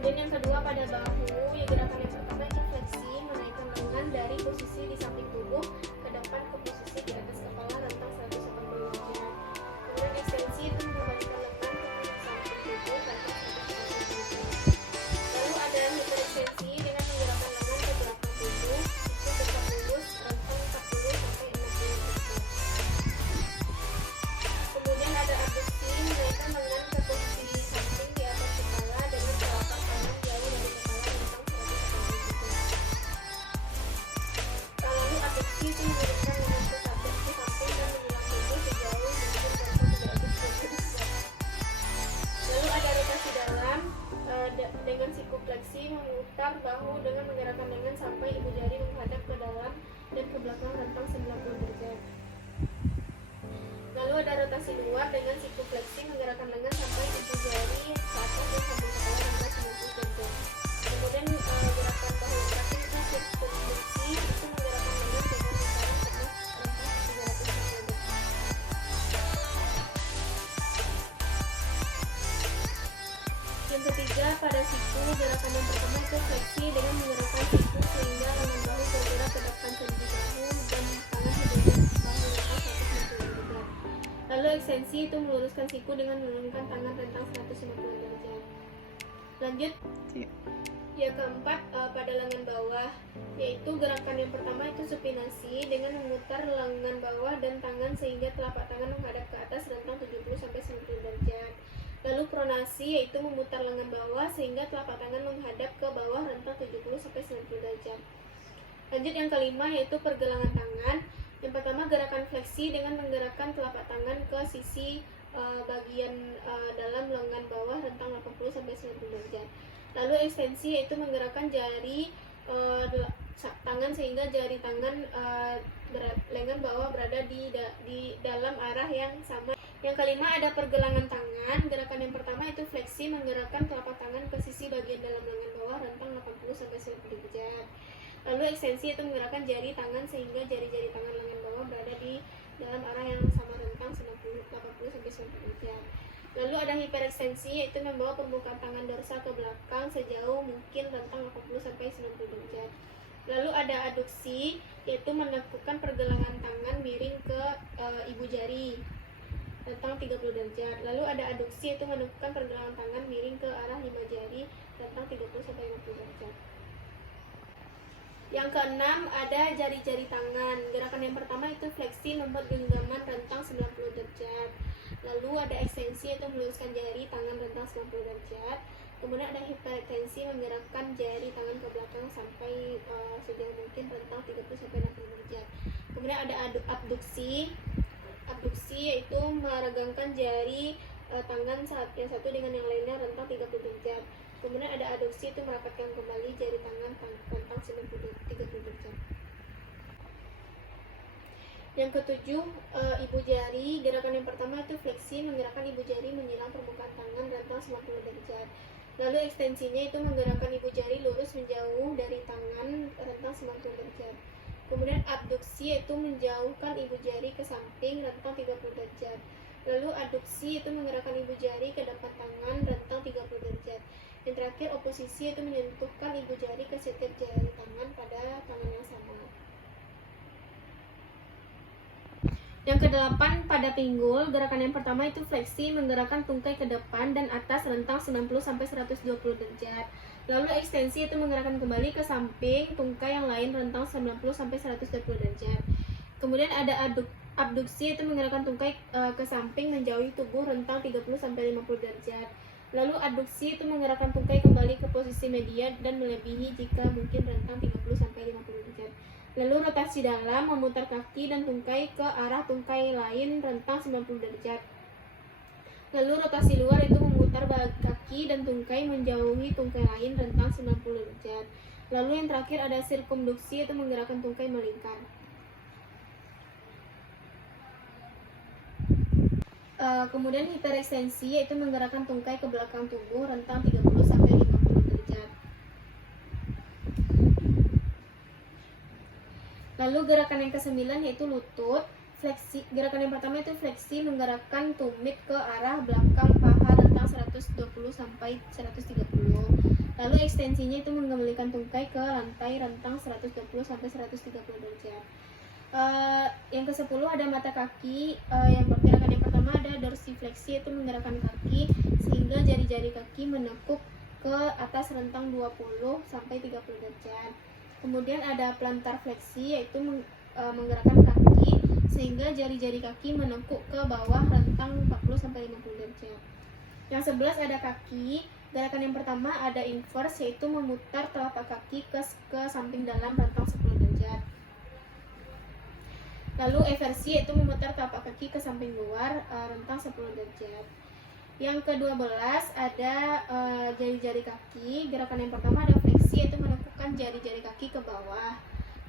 Kemudian yang kedua pada bahu, ya gerakan yang pertama itu fleksi, menaikkan lengan dari posisi di samping tubuh ke depan ke posisi di atas kepala rentang 180 derajat. Kemudian ekstensi itu mengembalikan lengan ke samping tubuh rentang 180 derajat. Lalu ada hiperekstensi dengan menggerakkan lengan ke belakang tubuh itu tegak lurus rentang 40 sampai 60 derajat. Kemudian ada abduksi, menaikkan lengan ke posisi di samping di atas kepala dengan telapak tangan jauh dari kepala rentang 180 derajat. Lalu abduksi itu menurunkan lengan ke samping dan menyilang tubuh sejauh mungkin rentang 360 derajat. Lalu ada rotasi dalam dengan siku fleksi, memutar bahu dengan menggerakkan lengan sampai ibu jari menghadap ke dalam dan ke belakang rentang 90 derajat. Lalu ada rotasi luar dengan siku fleksi, menggerakkan lengan sampai ibu jari ke atas dan sampai kepala rentang 90 derajat. Kemudian gerakan bahu kaki itu sirkumfleksi, itu menggerakkan lengan dengan putaran penuh rentang 360 derajat. Yang ketiga pada siku, gerakan yang pertama itu fleksi dengan menggerakkan siku sehingga lengan bahu bergerak ke depan sendi bahu dan tangan sebagian bahu rentang 190 derajat. Lalu ekstensi itu meluruskan siku dengan menurunkan tangan rentang 150 derajat. Lanjut. Yang keempat pada lengan bawah, yaitu gerakan yang pertama itu supinasi dengan memutar lengan bawah dan tangan sehingga telapak tangan menghadap ke atas rentang 70-90 derajat. Lalu pronasi yaitu memutar lengan bawah sehingga telapak tangan menghadap ke bawah rentang 70-90 derajat. Lanjut yang kelima yaitu pergelangan tangan. Yang pertama gerakan fleksi dengan menggerakkan telapak tangan ke sisi bagian dalam lengan bawah rentang 80-90 derajat. Lalu ekstensi yaitu menggerakkan jari tangan sehingga jari tangan lengan bawah berada di dalam arah yang sama. Yang kelima ada pergelangan tangan. Gerakan yang pertama itu fleksi, menggerakkan telapak tangan ke sisi bagian dalam lengan bawah rentang 80-90 derajat. Lalu ekstensi itu menggerakkan jari tangan sehingga jari-jari tangan lengan bawah berada di dalam arah yang sama rentang 80-90 derajat. Lalu ada hiperekstensi yaitu membawa permukaan tangan dorsal ke belakang sejauh mungkin rentang 80-90 derajat. Lalu ada aduksi yaitu menekukkan pergelangan tangan miring ke ibu jari rentang 30 derajat. Lalu ada aduksi yaitu menekukkan pergelangan tangan miring ke arah 5 jari rentang 30-50 derajat. Yang keenam ada jari-jari tangan. Gerakan yang pertama itu fleksi membuat genggaman rentang 90 derajat. Lalu ada ekstensi yaitu meluruskan jari tangan rentang 90 derajat. Kemudian ada hiperekstensi menggerakkan jari tangan ke belakang sampai sejauh mungkin rentang 30-60 derajat. Kemudian ada abduksi. Abduksi yaitu meregangkan jari tangan yang satu dengan yang lainnya rentang 30 derajat. Kemudian ada aduksi itu merapatkan kembali jari tangan rentang 30 derajat. Yang ketujuh, ibu jari. Gerakan yang pertama itu fleksi, menggerakkan ibu jari menyilang permukaan tangan rentang 90 derajat. Lalu ekstensinya itu menggerakkan ibu jari lurus menjauh dari tangan rentang 90 derajat. Kemudian abduksi yaitu menjauhkan ibu jari ke samping rentang 30 derajat. Lalu aduksi itu menggerakkan ibu jari ke depan tangan rentang 30 derajat. Yang terakhir oposisi yaitu menyentuhkan ibu jari ke setiap jari tangan pada tangan yang sama. Yang kedelapan pada pinggul, gerakan yang pertama itu fleksi, menggerakkan tungkai ke depan dan atas rentang 90-120 derajat. Lalu ekstensi itu menggerakkan kembali ke samping tungkai yang lain rentang 90-120 derajat. Kemudian ada abduksi itu menggerakkan tungkai ke samping menjauhi tubuh rentang 30-50 derajat. Lalu adduksi itu menggerakkan tungkai kembali ke posisi media dan melebihi jika mungkin rentang 30-50 derajat. Lalu rotasi dalam memutar kaki dan tungkai ke arah tungkai lain rentang 90 derajat. Lalu rotasi luar itu memutar kaki dan tungkai menjauhi tungkai lain rentang 90 derajat. Lalu yang terakhir ada sirkumduksi itu menggerakkan tungkai melingkar. Kemudian hiperekstensi yaitu menggerakkan tungkai ke belakang tubuh rentang 30-50 derajat. Lalu gerakan yang ke-9 yaitu lutut. Fleksi. Gerakan yang pertama itu fleksi, menggerakkan tumit ke arah belakang paha rentang 120 sampai 130. Lalu ekstensinya itu mengembalikan tungkai ke lantai rentang 120 sampai 130 derajat. Yang ke-10 ada mata kaki. Yang gerakan yang pertama ada dorsifleksi, itu menggerakkan kaki sehingga jari-jari kaki menekuk ke atas rentang 20 sampai 30 derajat. Kemudian ada plantar fleksi, yaitu menggerakkan kaki sehingga jari-jari kaki menekuk ke bawah rentang 40 sampai 50 derajat. Yang 11 ada kaki. Gerakan yang pertama ada inverse, yaitu memutar telapak kaki ke samping dalam rentang 10 derajat. Lalu eversi, yaitu memutar telapak kaki ke samping luar rentang 10 derajat. Yang ke-12 ada jari-jari kaki. Gerakan yang pertama ada fleksi, yaitu menekukkan jari-jari kaki ke bawah.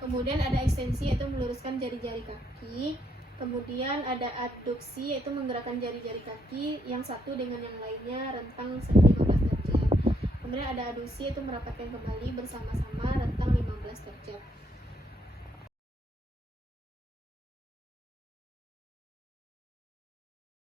Kemudian ada ekstensi, yaitu meluruskan jari-jari kaki. Kemudian ada adduksi, yaitu menggerakkan jari-jari kaki yang satu dengan yang lainnya rentang 15 derajat. Kemudian ada aduksi, yaitu merapatkan kembali bersama-sama